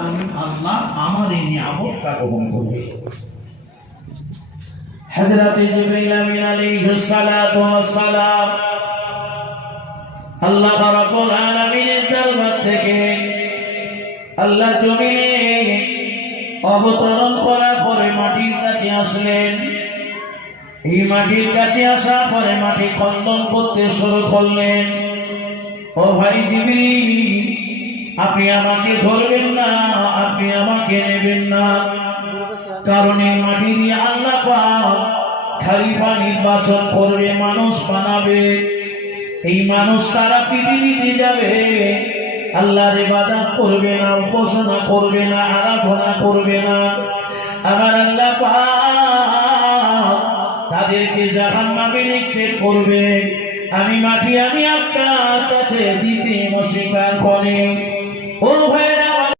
আমি আল্লাহ আমার এই নিয়ামতটা গ্রহণ করবে। হযরত জিবরাইল আমিন আলাইহিস সালাতু ওয়াস সালাম আল্লাহ রাব্বুল আলামিনের দরবার থেকে আল্লাহ জমিনে অবতরণ করার পরে মাটির কাছে আসলেন। এই মাটির কাছে আসার পরে মাটি খণ্ডন করতে শুরু করলেন। ও ভাই জিবরিল, আপনি আমাকে ধরবেন না, আপনি আমাকে নেবেন না, কারণ এই মাটি দিয়ে আল্লাহ পাক খলিফা নির্বাচন করবে, মানুষ বানাবে। এই মানুষ তারা পৃথিবীতে যাবে, আল্লাহর ইবাদত করবে না, উপাসনা করবে না, আরাধনা করবে না। আমার আল্লাহ পাক তাদেরকে জাহান্নামে নিক্ষেপ করবে। আমি মাটি, আমি আপনার কাছে দিতে অস্বীকার করি। ও ভাই